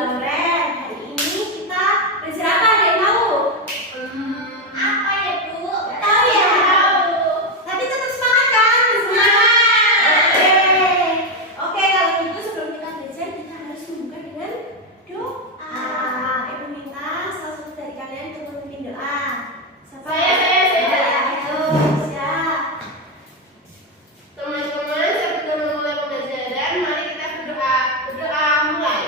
Lauren. Hari ini kita belajar apa? Ada yang tahu? Apa ya, Bu? Tahu ya? Tapi tetap semangat kan? Oke. Oke, kalau gitu sebelum kita belajar kita harus membuka dengan doa. Ibu minta salah satu dari kalian untuk memimpin doa. Siapa? Saya. Ayo, siap. Teman-teman, sebelum memulai pembelajaran, mari kita berdoa. Berdoa mulai.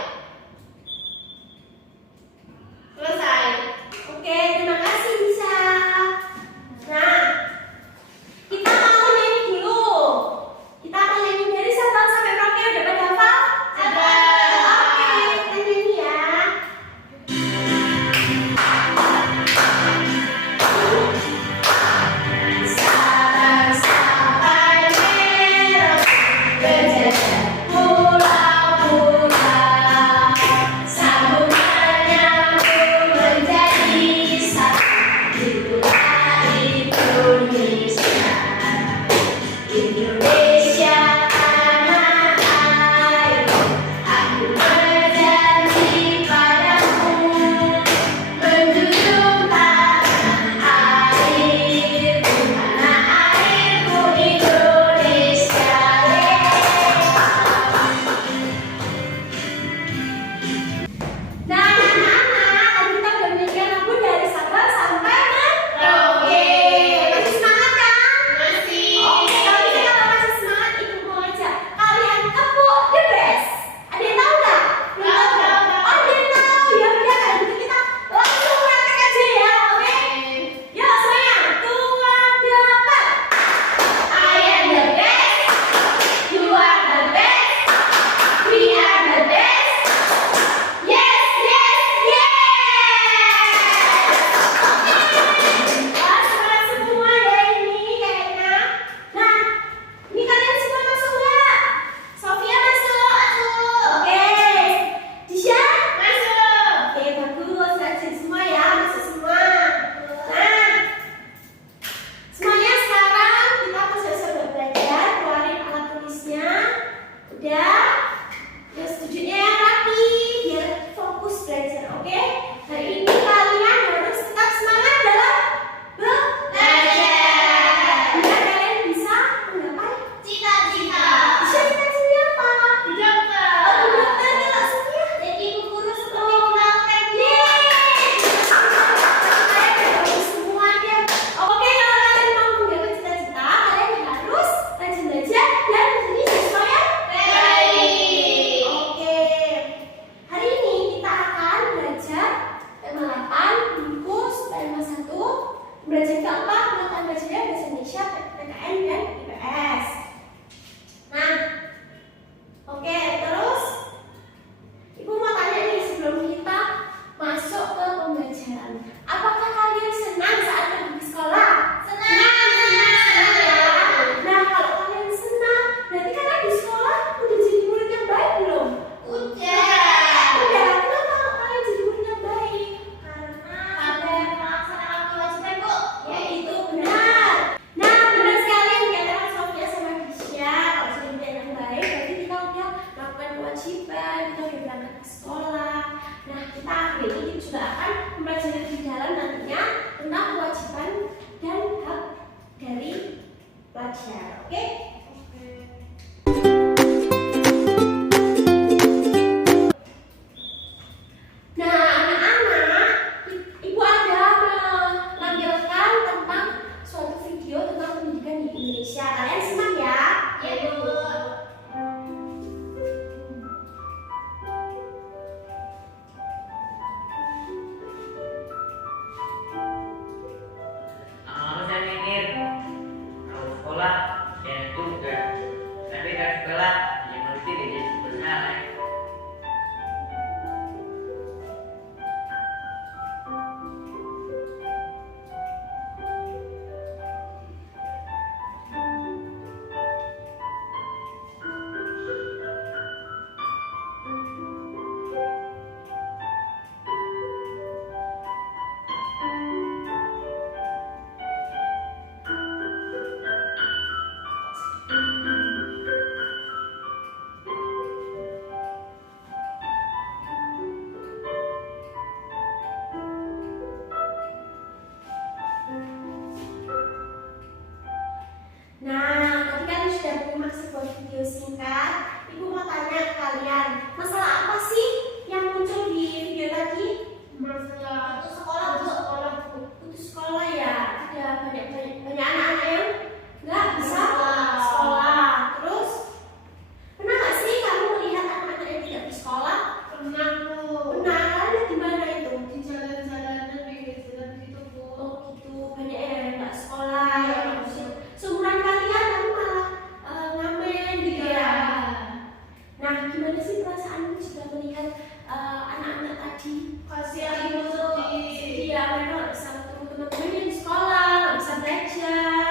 dikasih untuk sedih ya, mereka nggak bisa ketemu teman-temannya di sekolah, nggak bisa belajar.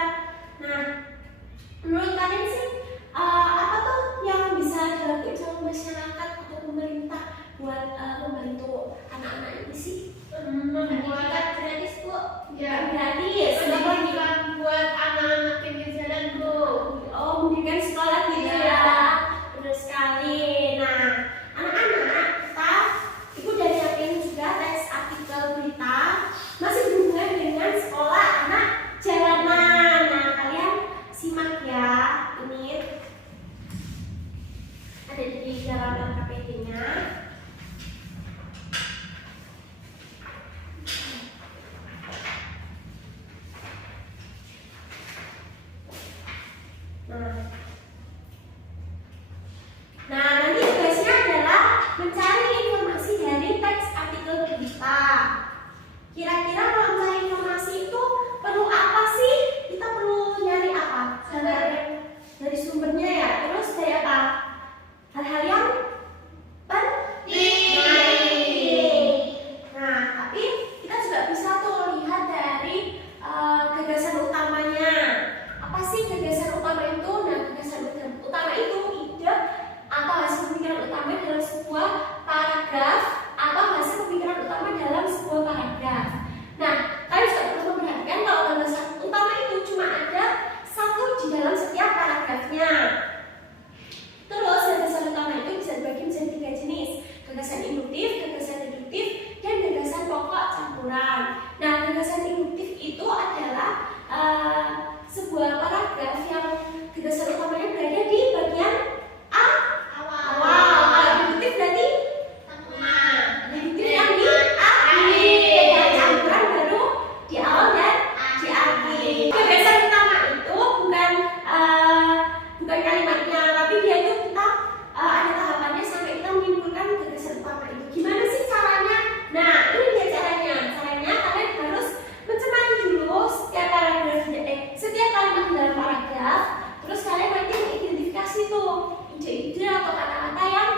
Nah, menurut kalian sih apa tuh yang bisa dilakukan sama masyarakat atau pemerintah buat membantu anak-anak ini sih? Membuat gratis Bu. Ya, gratis. Pendidikan buat anak-anak pinggir jalan Bu. Oh, mendirikan sekolah gitu ya. Benar sekali. Nah, anak-anak, Ibu udah nyiapin juga teks artikel berita masih berhubungan dengan sekolah anak jalanan. Nah, kalian simak ya. Ini ada di dalam LKPD-nya. Nah, nanti tugasnya adalah mencari informasi dari teks artikel berita. Kira-kira kalau mencari informasi itu perlu apa sih? Kita perlu nyari apa? Dari sumbernya ya. Terus dari apa? Hal-hal yang penting. Nah, tapi kita juga bisa tuh lihat dari gagasan utamanya. Apa sih gagasan utama itu? Nah, gagasan utama itu ide atau hasil pemikiran utama dalam sebuah paragraf atau hasil pemikiran utama dalam sebuah paragraf. Nah, kalian juga perlu memperhatikan kalau gagasan utama itu cuma ada satu di dalam setiap paragrafnya. Terus gagasan utama itu bisa dibagi menjadi 3 jenis: gagasan induktif, gagasan deduktif, dan gagasan pokok campuran. Nah, gagasan induktif itu adalah sebuah paragraf yang gagasan utamanya berada di bagian awal. Kalau deduktif berarti Tengah. deduktif yang di akhir. Dan campuran baru di awal dan di akhir. Gagasan utama itu bukan kalimatnya, tapi dia itu kita ada tahapannya sampai kita menyimpulkan gagasan utama itu. Gimana sih caranya? Nah, ini dia caranya. Caranya kalian harus mencermati dulu setiap paragrafnya, setiap kalimat di dalam paragraf. Terus kalian nanti mengidentifikasi tuh ide-ide atau kata-kata yang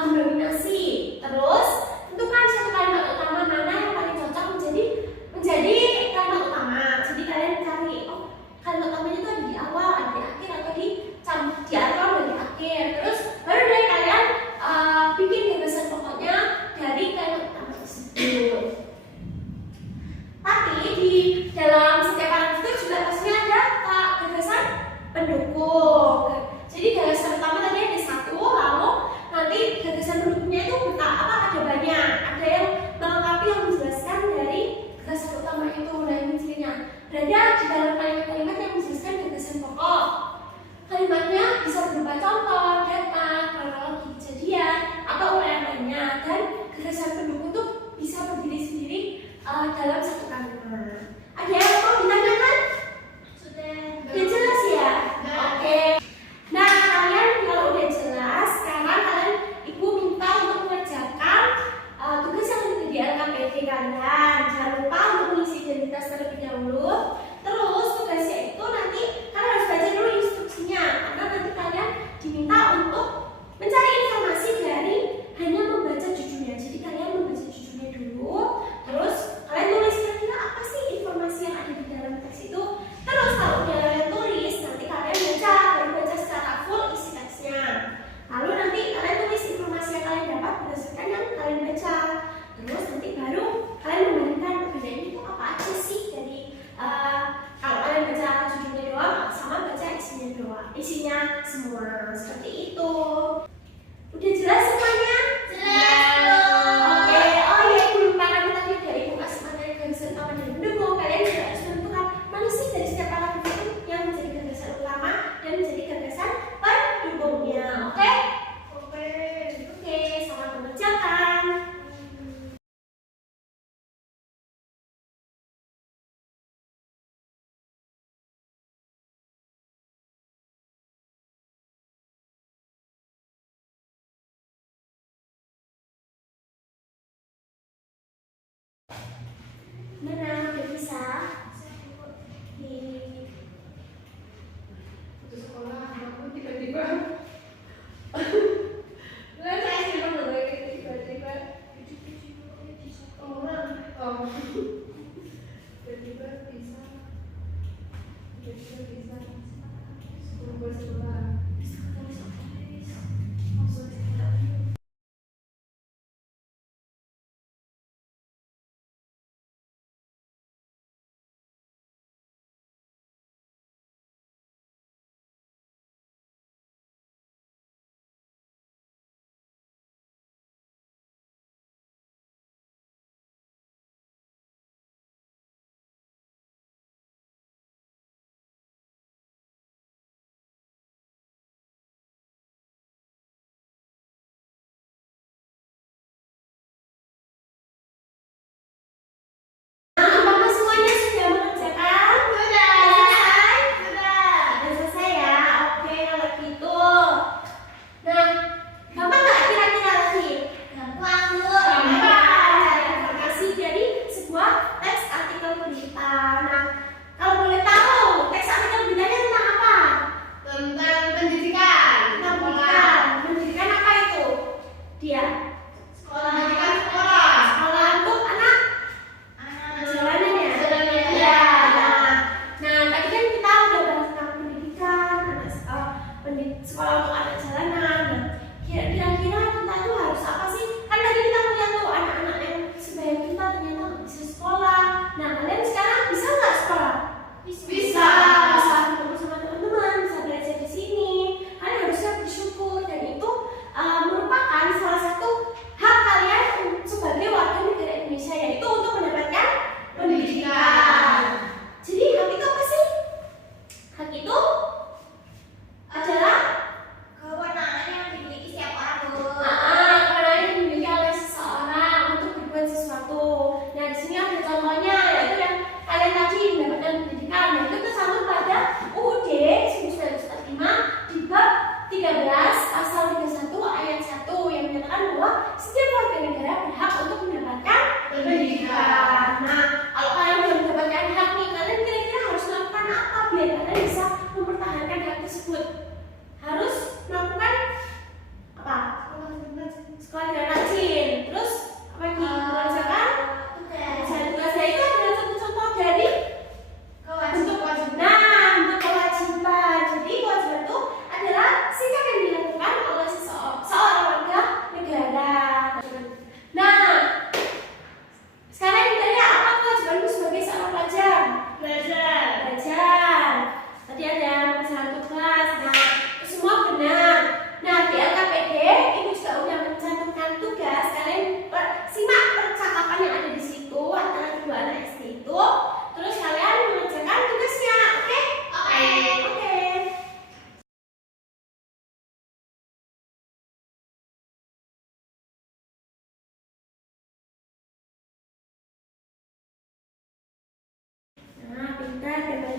mendominasi. Terus tentukan satu kalimat utama mana yang paling cocok menjadi kalimat utama. Jadi kalian cari, oh kalimat utamanya itu ada di awal, ada di akhir, atau di awal dan di akhir. Terus baru deh kalian bikin gagasan pokoknya dari kalimat utama tersebut. Tapi di dalam setiap paragraf itu juga pastinya ada gagasan pendukung. Jadi gagasan utama tadi ada satu, lalu nanti gagasan pendukungnya itu ada banyak. Ada yang melengkapi, yang menjelaskan dari gagasan utama itu. Nah, ini cirinya berada di dalam kalimat-kalimat yang menjelaskan gagasan pokok. Kalimatnya bisa berupa contoh, data, kronologi kejadian, atau uraian lainnya. Dan gagasan pendukung itu bisa berdiri sendiri dalam satu kalimat. Ada yang mau ditanyakan? Sudah. Udah jelas ya? Oke. Nah, kalian kalau udah jelas, sekarang Ibu minta untuk mengerjakan tugas yang ada di LKPD kalian. Jangan lupa untuk mengisi identitas terlebih dahulu. Terus tugasnya itu nanti kalian harus baca dulu instruksinya, karena nanti kalian diminta untuk mencari informasi dari hanya membaca judulnya. Jadi kalian membaca judulnya dulu, terus kalian tulis kira-kira apa sih informasi yang ada di dalam teks itu. Terus kalau udah kalian tulis, nanti kalian baru baca secara full isi teksnya. Lalu nanti kalian tulis informasi yang kalian dapat berdasarkan yang kalian baca. Terus nanti baru kalian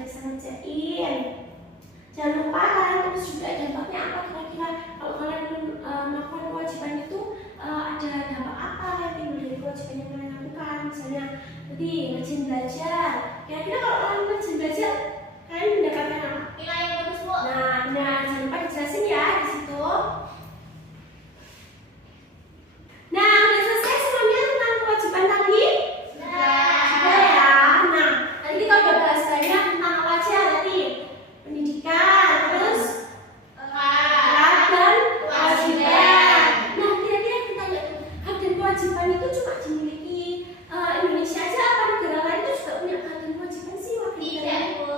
bisa ngerjain. Jangan lupa kalian tulis juga dampaknya apa kira-kira kalau kalian melakukan kewajiban itu ada dampak apa yang timbul dari kewajiban yang kalian lakukan. Misalnya tadi rajin belajar, kira-kira kalau kalian rajin belajar kalian mendapatkan apa? Nilai yang bagus, Bu. Nah, jangan lupa dijelasin ya di situ. Nah, udah selesai semuanya tentang kewajiban tadi? Sudah ya. Nah, tadi kita udah bahas banyak tentang apa aja tadi? Pendidikan, terus hak dan kewajiban. Nah, kira-kira kita lihat tuh, hak dan kewajiban itu cuma dimiliki Indonesia aja apa negara lain itu juga punya hak dan kewajiban sih? Tidak, Bu.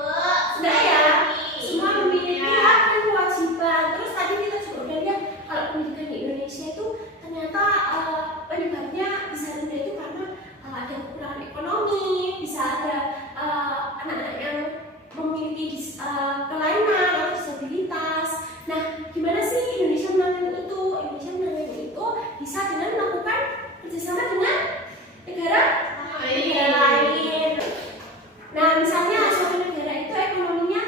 Sudah ya. Semua memiliki hak dan kewajiban. Terus tadi kita juga udah lihat kalau pendidikan di Indonesia itu ternyata penyebabnya bisa rendah itu karena ada kekurangan ekonomi, bisa ada anak-anak yang memiliki kelainan atau disabilitas. Nah, gimana sih Indonesia menangani itu? Indonesia menangani itu bisa dengan melakukan kerjasama dengan negara lain. Nah, misalnya suatu negara itu ekonominya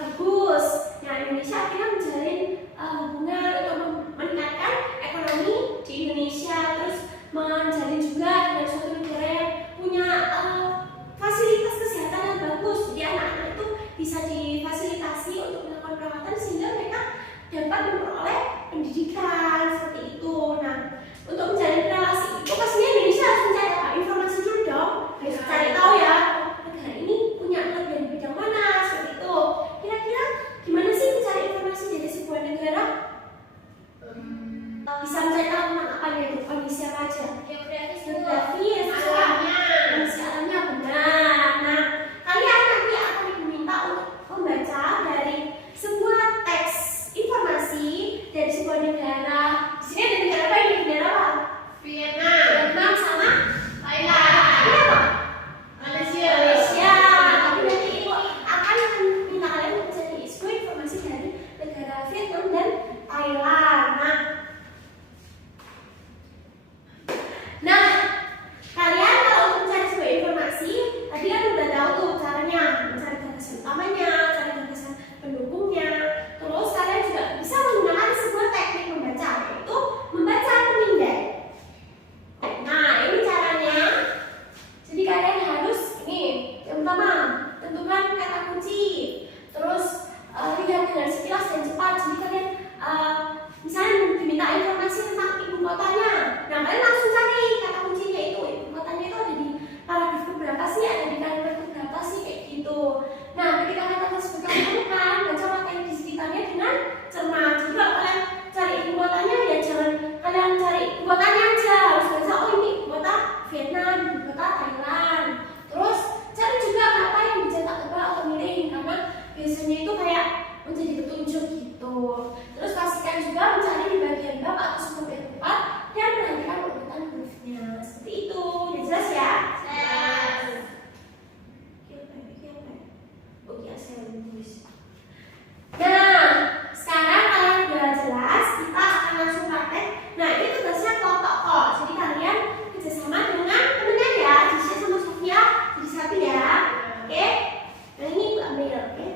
bagus. Nah, Indonesia akhirnya menjalin hubungan untuk meningkatkan ekonomi di Indonesia, terus menjalin juga dengan suatu negara yang punya fasilitas kesehatan yang bagus. Jadi anak-anak itu bisa difasilitasi untuk melakukan perawatan sehingga mereka dapat memperoleh pendidikan seperti itu. Nah, untuk menjalin relasi itu pastinya Indonesia harus mencari apa? Informasi dulu dong. Harus cari tahu ya, negara ini punya kelebihan di bidang mana seperti itu. Kira-kira gimana sih mencari informasi dari sebuah negara? Bisa mencari tahu tentang apa itu? Kondisi apa aja? Geografi, kondisi alamnya benar. Nah, kalian nanti akan diminta untuk membaca dari sebuah teks informasi dari sebuah negara. Di sini ada negara apa ini? Negara apa? Vietnam sama Thailand. ini apa? Malaysia. Malaysia. Tapi nanti ibu akan minta kalian untuk mencari sebuah informasi dari negara Vietnam dan Thailand. Nah, kalian kalau untuk mencari sebuah informasi, tadi kan udah tahu tuh caranya, mencari gagasan utamanya, cari gagasan pendukungnya. Terus kalian juga bisa menggunakan sebuah teknik membaca, yaitu membaca penindai. Nah, ini caranya. Jadi kalian harus ini, yang pertama, tentukan kata kunci. Terus lihat dengan sekilas dan cepat. Jadi kalian misalnya diminta informasi tentang ibu kotanya. Nah, kalian langsung cari kata kuncinya itu. Ibu kotanya itu ada di paragraf berapa sih? Ada di kalimat berapa sih? Kayak gitu. Nah, ketika kata tersebut kalian temukan, baca materi di sekitarnya dengan cermat. Jadi kalau kalian cari ibu kotanya, ya jangan kalian cari ibu kotanya aja. Harus baca, oh ini ibu kota Vietnam, ibu kota Thailand. Terus cari juga kata yang dicetak tebal atau miring, karena biasanya itu kayak menjadi petunjuk gitu. Terus pastikan juga mencari di bagian bab atau sumber tempat dan perhatikan urutan hurufnya. Seperti itu. Udah jelas ya? Oke, saya tulis. Nah, sekarang kalian udah jelas, kita akan langsung praktek. Nah, ini tugasnya kelompok kok. Jadi kalian kerjasama dengan temennya ya, Disha sama Sofia jadi satu ya. Oke? Nah, ini Bu ambil, oke?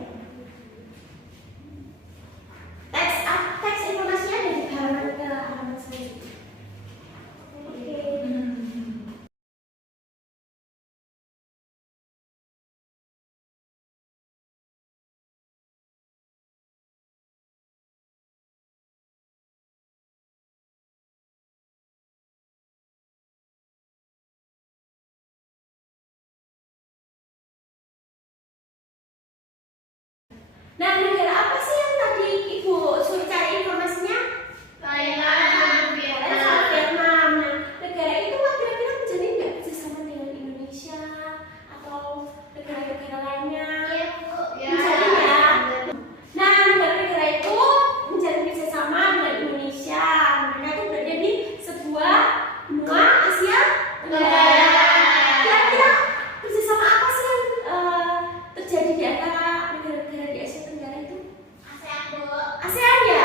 Teks informasinya ada di halaman ke halaman selanjutnya. Oke. Nah, negara apa sih yang tadi Ibu suruh cari informasinya? Thailand, Thailand sama Vietnam. Nah, negara itu kira-kira menjalin nggak kerjasama dengan Indonesia atau negara-negara lainnya? Iya, Bu. Menjalin ya. Nah, negara-negara itu menjalin kerjasama dengan Indonesia. Mereka itu berada di sebuah benua Asia Tenggara. Kira-kira kerjasama apa sih yang terjadi di antara negara-negara di Asia Tenggara itu? ASEAN, Bu. ASEAN ya.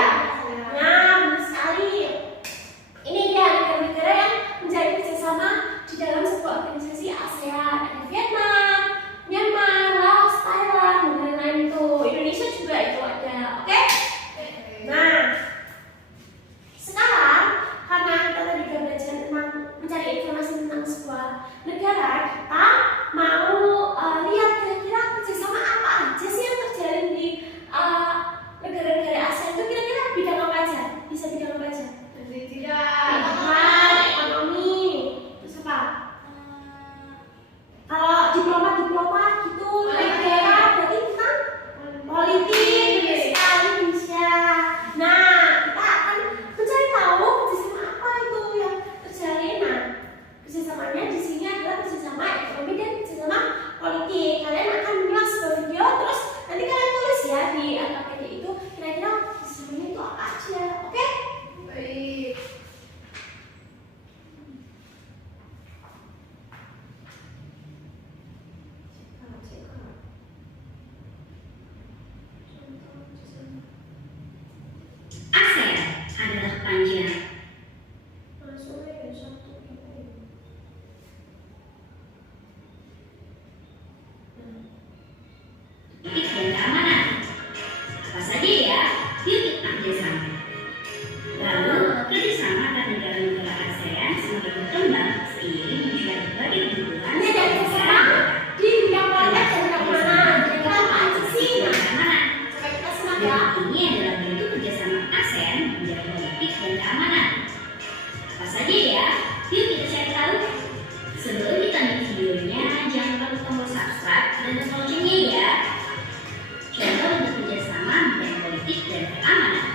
panjang. Langsung aja satu gitu. Politik dan keamanan. Apa saja ya? Yuk kita kerjasama. Lalu, kerjasama antar negara-negara ASEAN semakin berkembang seiring munculnya berbagai kebutuhan Ini ada kerjasama di bidang politik dan keamanan. Kira-kira apa aja sih? dan keamanan. Coba kita simak Dan ya. ini adalah bentuk kerjasama ASEAN di bidang politik dan keamanan. Apa saja ya? Yuk kita cari tahu. Sebelum kita nonton videonya, jangan lupa klik tombol subscribe dan tombol loncengnya ya. Contoh untuk kerjasama bidang politik dan keamanan.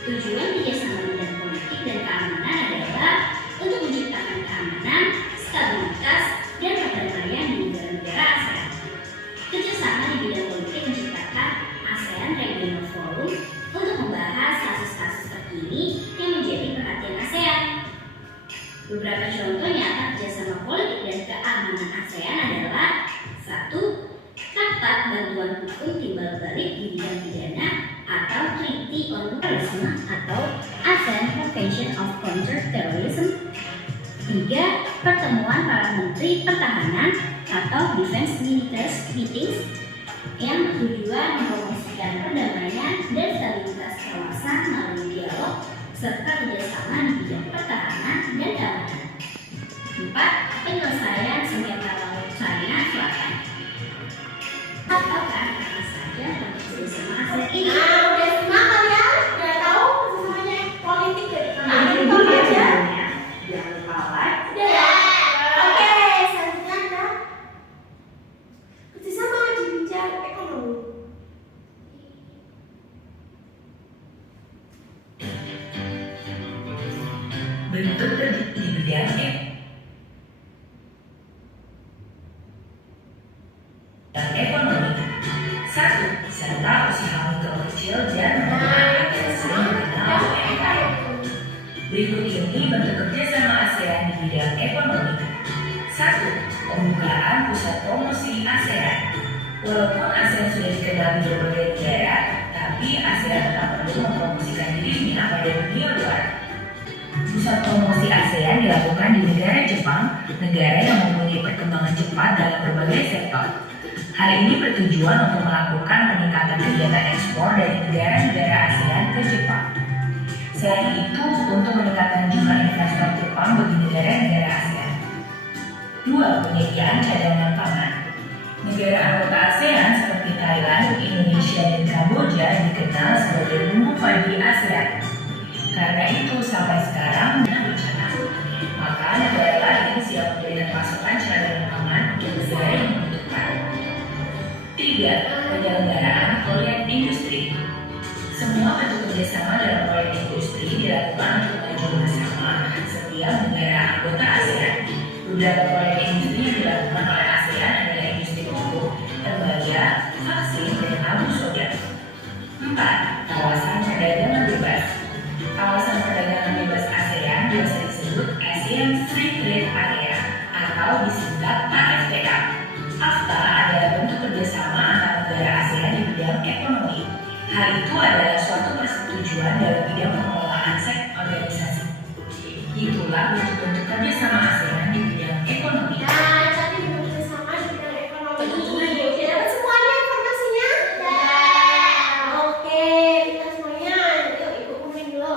Tujuan kerjasama bidang politik dan keamanan adalah untuk menciptakan keamanan, stabilitas, dan perdamaian di negara-negara ASEAN. Kerjasama di bidang politik menciptakan ASEAN Regional Forum untuk membahas kasus-kasus terkini yang menjadi perhatian ASEAN. Beberapa contoh nyata kerjasama politik dan keamanan ASEAN adalah 1. Traktat Bantuan Hukum Timbal Balik di Bidang Pidana atau Treaty on Terrorism atau ASEAN Convention of Counter-Terrorism. 3. Pertemuan para Menteri Pertahanan atau Defense Ministers Meetings yang bertujuan mempromosikan perdamaian dan stabilitas kawasan melalui dialog serta kerjasama di bidang pertahanan dan keamanan. 4. Penyelesaian sengketa laut China Selatan. Apakah apa saja bentuk kerjasama ASEAN ini? Nah, udah simak kalian? Udah tahu kerjasamanya politik dan keamanan Nah, itu ini apa dia aja? videonya. Jangan lupa like. Udah ya? Oke, selanjutnya ada kerjasama di bidang ekonomi. Bentuk di bidang ekonomi. 1. Serta usaha mikro kecil dan menengah atau sering dikenal UMKM. Berikut ini bentuk kerjasama ASEAN di bidang ekonomi. 1. Pembukaan pusat promosi ASEAN. Walaupun ASEAN sudah dikenal di berbagai negara, tapi ASEAN tetap perlu mempromosikan dirinya pada dunia luar. Pusat promosi ASEAN dilakukan di negara Jepang, negara yang mempunyai perkembangan cepat dalam berbagai sektor. Hal ini bertujuan untuk melakukan peningkatan kegiatan ekspor dari negara-negara ASEAN ke Jepang. Selain itu, untuk meningkatkan jumlah investor Jepang bagi negara-negara ASEAN. 2. Penyediaan cadangan pangan. Negara anggota ASEAN seperti Thailand, Indonesia, dan Kamboja dikenal sebagai lumbung padi ASEAN. Karena itu, sampai sekarang bencana, maka negara lain siap memberikan pasokan cadangan pangan untuk negara yang membutuhkan. 3. Penyelenggaraan proyek industri. Semua bentuk kerjasama dalam proyek industri dilakukan untuk tujuan bersama setiap negara anggota ASEAN. Beberapa proyek industri yang dilakukan oleh ASEAN adalah industri pupuk, tembaga, vaksin, dan abu soda. 4. Kawasan perdagangan bebas. Kawasan perdagangan bebas ASEAN biasa disebut ASEAN Free Trade Area atau disingkat AFTA. AFTA adalah bentuk kerjasama antar negara ASEAN di bidang ekonomi. Hal itu adalah suatu persetujuan dalam bidang pengelolaan seks organisasi. Itulah bentuk-bentuk kerjasama ASEAN di bidang ekonomi. Nah, tadi bentuk kerjasama di bidang ekonomi. Udah dapat semuanya informasinya? Udah. Oke, kita semuanya. Yuk, ibu komen dulu.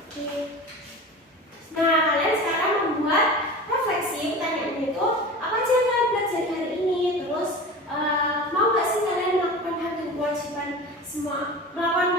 Oke. Nah, kalian sekarang membuat refleksi. Pertanyaannya itu, apa aja yang kalian belajar hari ini? Terus, mau nggak sih kalian melakukan hak dan kewajiban semua, melakukan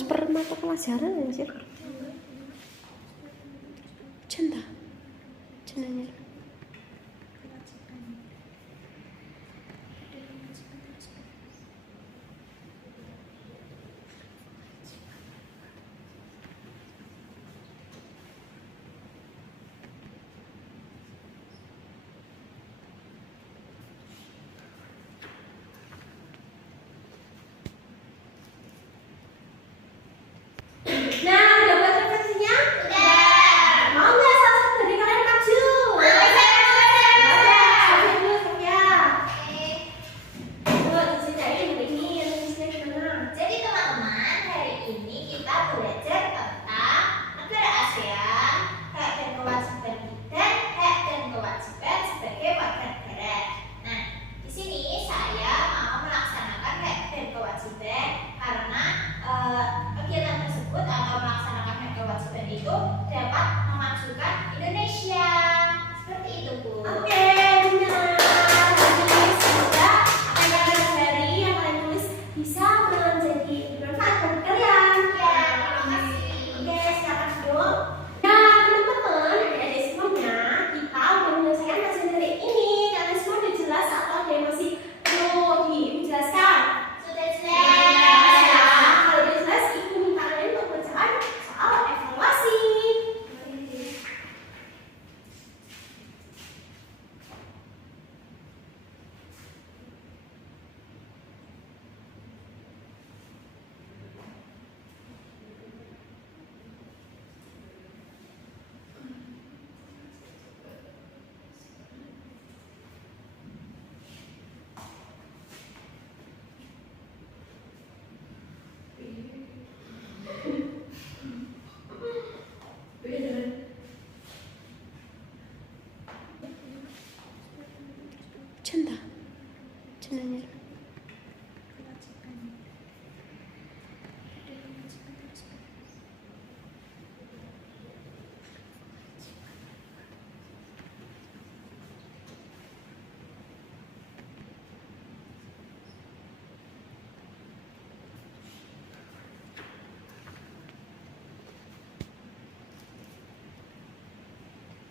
harus per mata pelajaran anjir. Cinta. Cintanya. Nah, udah buat refleksinya? Udah. Mau nggak salah satu dari kalian maju? Mau. Saya dulu, Sofia. Coba cerita ini refleksinya gimana? Jadi teman-teman, hari ini kita belajar tentang negara ASEAN, hak dan kewajiban kita, hak dan kewajiban sebagai warga negara. Nah, di sini saya mau melaksanakan hak dan kewajiban karena kegiatan tersebut atau melaksanakan hak kewajiban itu dapat memajukan Indonesia. Seperti itu, Bu. Oke, benar. Jadi semoga apa yang kalian pelajari, yang kalian tulis bisa menjadi bermanfaat bagi kalian. Ya, terima kasih. Oke, silakan dong. Nah, teman-teman, adik-adik semuanya, kita udah menyelesaikan kajian dari ini. Kalian semua udah jelas atau ada yang masih perlu dijelaskan? Sudah Ya, jelas. kalau udah jelas, ibu minta kalian untuk mengerjakan soal evaluasi. Cinta. Cintanya.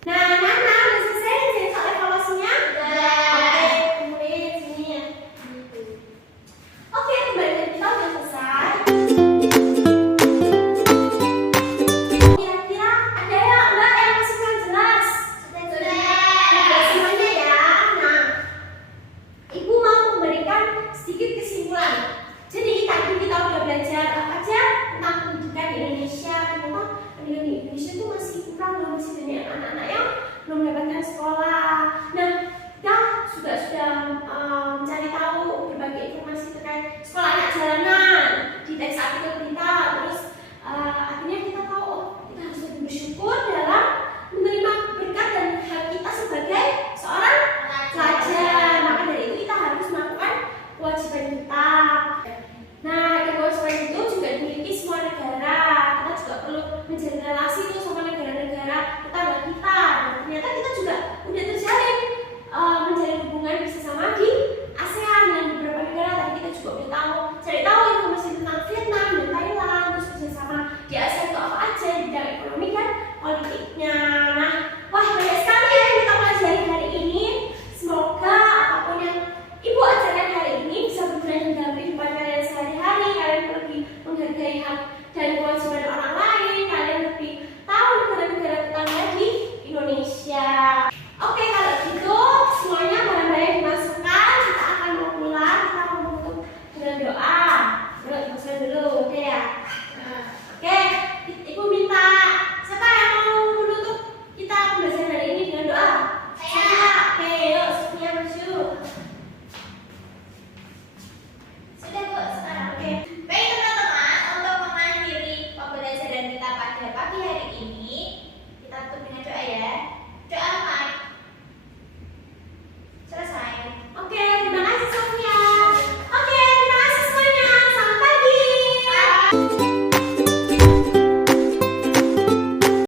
Nah, Nana, udah selesai jadi soal evaluasinya? Oke, kemudian sini ya. Oke, kembali kita udah selesai. Kira-kira ada ya enggak yang masih kurang jelas? Sudah semuanya ya. Nah, Ibu mau memberikan sedikit kesimpulan. Jadi tadi kita udah belajar apa aja tentang pendidikan di Indonesia. Ternyata pendidikan di Indonesia itu masih kurang, masih banyak anak-anak yang belum mendapatkan sekolah.